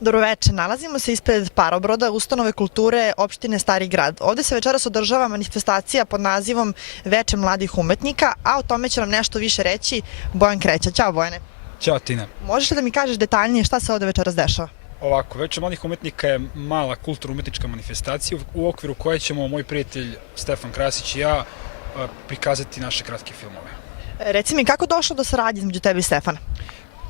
Dobroveče, nalazimo se ispred Parobroda, ustanove kulture opštine Stari grad. Ovde se večeras održava manifestacija pod nazivom Veče mladih umetnika, a o tome će nam nešto više reći Bojan Kreća. Ćao Bojane. Ćao Tina. Možeš li da mi kažeš detaljnije šta se ovde večeras dešava? Ovako, Veče mladih umetnika je mala kulturno-umetnička manifestacija u okviru koje ćemo moj prijatelj Stefan Krasić i ja prikazati naše kratke filmove. Reci mi, kako došlo do saradnje između tebe i Stefana?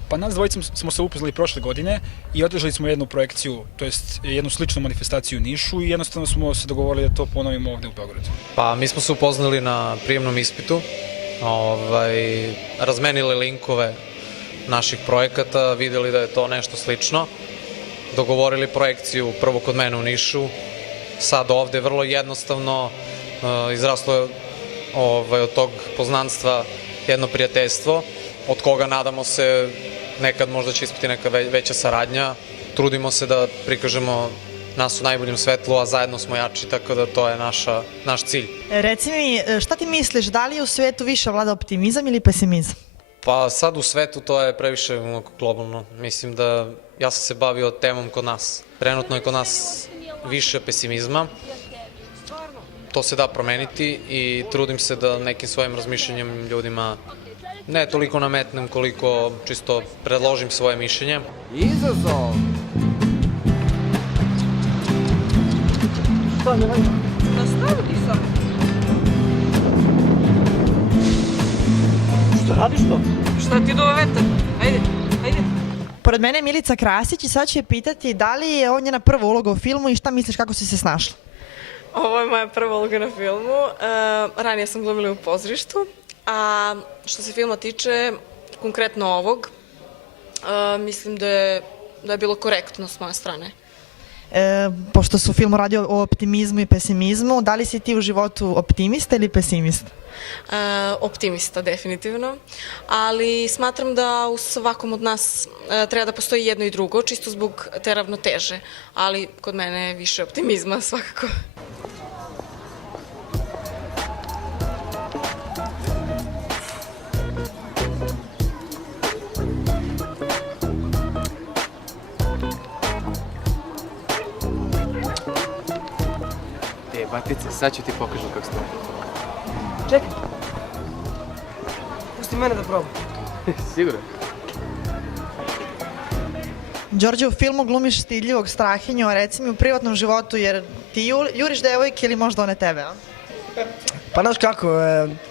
Pa nas dvojicom smo se upoznali prošle godine i održali smo jednu projekciju, to jest jednu sličnu manifestaciju u Nišu i jednostavno smo se dogovorili da to ponovimo ovde u Beogradu. Pa mi smo se upoznali na prijemnom ispitu, razmenili linkove naših projekata, videli da je to nešto slično, dogovorili projekciju prvo kod mene u Nišu, sad ovde vrlo jednostavno izraslo je od tog poznanstva jedno prijateljstvo, od koga nadamo se nekad možda će ispiti neka veća saradnja. Trudimo se da prikažemo nas u najboljem svetlu, a zajedno smo jači, tako da to je naš cilj. Reci mi, šta ti misliš, da li je u svetu više vlada optimizam ili pesimizam? Pa sad u svetu to je previše globalno. Mislim da ja sam se bavio temom kod nas. Trenutno je kod nas više pesimizma. To se da promeniti i trudim se da nekim svojim razmišljanjem ljudima ne toliko nametnem koliko čisto predložim svoje mišljenje. Izazov! Šta ne radi? Nastavi ti sad. Šta radiš to? Šta ti dova vetar? Ajde, ajde. Pored mene je Milica Krasić i sad ću je pitati da li je ovo njena prva uloga u filmu i šta misliš kako si se snašla? Ovo je moja prva uloga na filmu. Ranije sam glumila u pozorištu, a što se filma tiče, konkretno ovog, mislim da je bilo korektno s moje strane. Pošto su film radio o optimizmu i pesimizmu, da li si ti u životu optimista ili pesimista? Optimista, definitivno, ali smatram da u svakom od nas treba da postoji jedno i drugo, čisto zbog te ravnoteže, ali kod mene je više optimizma svakako. Batice, sad ću ti pokažem kako stoji. Čekaj. Pusti mene da probam. Sigurno? Đorđe, u filmu glumiš stidljivog Strahinju, a reci mi u privatnom životu, jer ti juriš devojke ili možda one tebe, a? Pa znaš kako,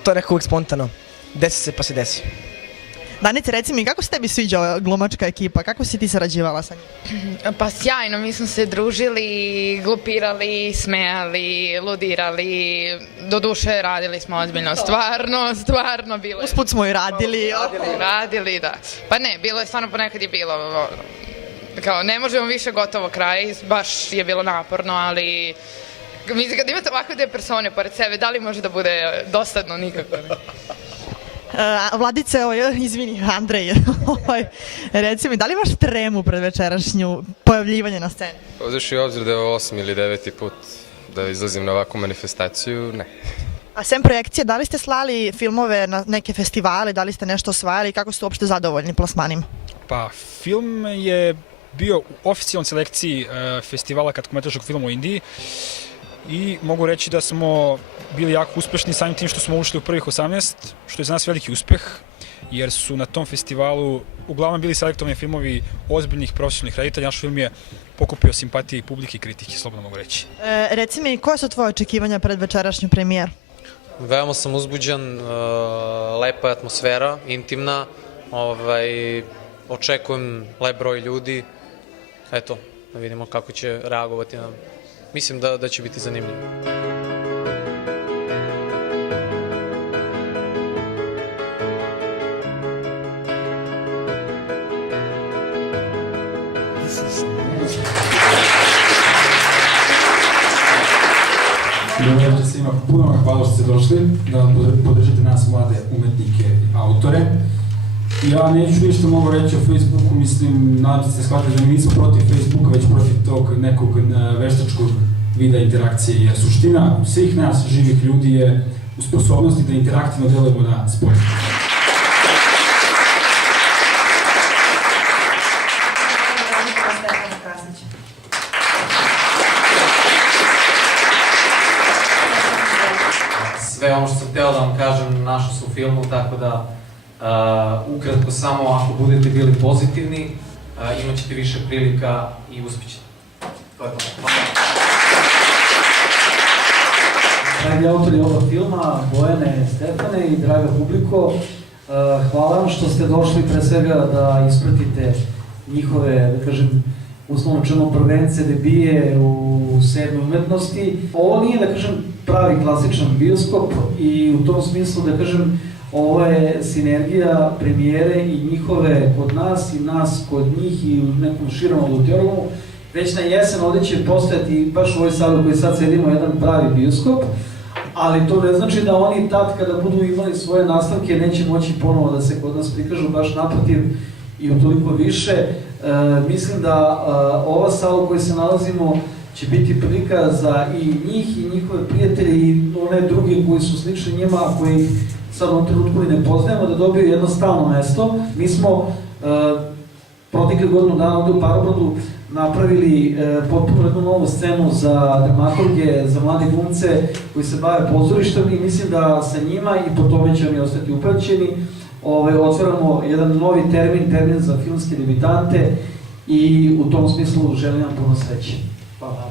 to je nekako uvijek spontano. Desi se pa se desi. Danice, reci mi, kako se tebi sviđa ova glumačka ekipa? Kako si ti sarađivala sa njim? Pa sjajno, mi smo se družili, glupirali, smejali, ludirali, doduše radili smo ozbiljno, stvarno bilo je. Usput smo i radili. Radili, da. Pa ne, bilo je stvarno ponekad je bilo, kao ne možemo više gotovo kraj, baš je bilo naporno, ali mislim kad imate ovakve dve persone pored sebe, da li može da bude dosadno? Nikako ne. Vladice, izvini, Andrej, reci mi, da li imaš tremu pred večerašnju pojavljivanje na sceni? Uzevši u obzir da je ovo 8. ili 9. put da izlazim na ovakvu manifestaciju, ne. A sem projekcije, da li ste slali filmove na neke festivale, da li ste nešto osvajali i kako ste uopšte zadovoljni plasmanima? Pa, film je bio u oficijalnoj selekciji festivala kratkometražnog filma u Indiji i mogu reći da smo bili jako uspešni samim tim što smo ušli u prvih 18, što je za nas veliki uspeh, jer su na tom festivalu uglavnom bili selektovani filmovi ozbiljnih profesionalnih reditelja. Naš film je pokupio simpatije i publike i kritike, slobodno mogu reći. Reci mi, koje su tvoje očekivanja pred večerašnju premijeru? Veoma sam uzbuđen, lepa je atmosfera, intimna, očekujem lep broj ljudi, eto, da vidimo kako će reagovati na... Mislim da će biti zanimljivo. Dobroveče svima, puno vam hvala što ste došli, da podržite nas mlade umetnike i autore. Ja neću ništa mogu reći o Facebooku, mislim, nadam se shvatiti da mi nismo protiv Facebooka, već protiv tog nekog veštačkog vida interakcije, jer suština svih nas živih ljudi je u sposobnosti da interaktivno delujemo na spolju. je ono što sam hteo da vam kažem, našao se u filmu, tako da ukratko samo ako budete bili pozitivni, imat ćete više prilika i uspjećete. To je to. Dragi autori ovog filma, Bojane, Stefane i draga publiko, hvala vam što ste došli pre svega da ispratite njihove, da kažem, uslovno čemu prvence, debije u sedmoj umetnosti. Ovo nije, da kažem, pravi klasičan bioskop i u tom smislu, da kažem, ovo je sinergija premijere i njihove kod nas i nas kod njih i u nekom širom auditorijumu. Već na jesen ovdje će postojati, baš u ovoj sali u kojoj sad sedimo, jedan pravi bioskop, ali to ne znači da oni tad kada budu imali svoje nastavke neće moći ponovo da se kod nas prikažu, baš naprotiv i utoliko više. Mislim da ova sala u kojoj se nalazimo će biti prilika za i njih i njihove prijatelje i one druge koji su slični njima, a koji sad u ovom trenutku ne poznajemo, da dobiju jedno stalno mesto. Mi smo protekle godinu dana ovde u Parobrodu napravili potpuno jednu novu scenu za dramaturge, za mlade glumce koji se bave pozorištem i mislim da sa njima i po tome će mi ostati upraćeni. Otvaramo jedan novi termin za filmske debitante i u tom smislu želim vam puno sreće. Hvala.